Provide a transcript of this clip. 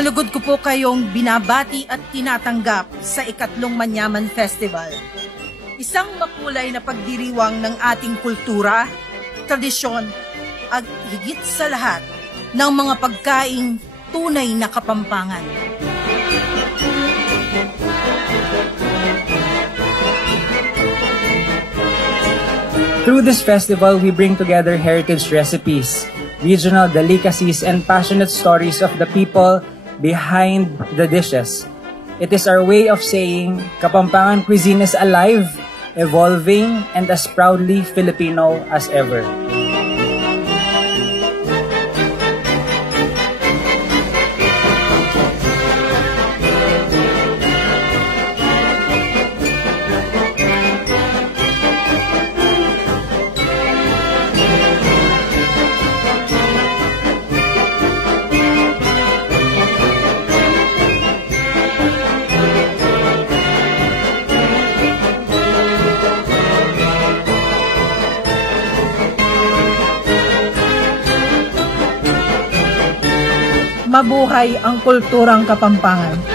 Malugod ko po kayong binabati at tinatanggap sa ikatlong Manyaman Festival. Isang makulay na pagdiriwang ng ating kultura, tradisyon, at higit sa lahat ng mga pagkaing tunay na Kapampangan. Through this festival, we bring together heritage recipes, regional delicacies, and passionate stories of the people behind the dishes. It is our way of saying Kapampangan cuisine is alive, evolving, and as proudly Filipino as ever. Mabuhay ang kulturang Kapampangan.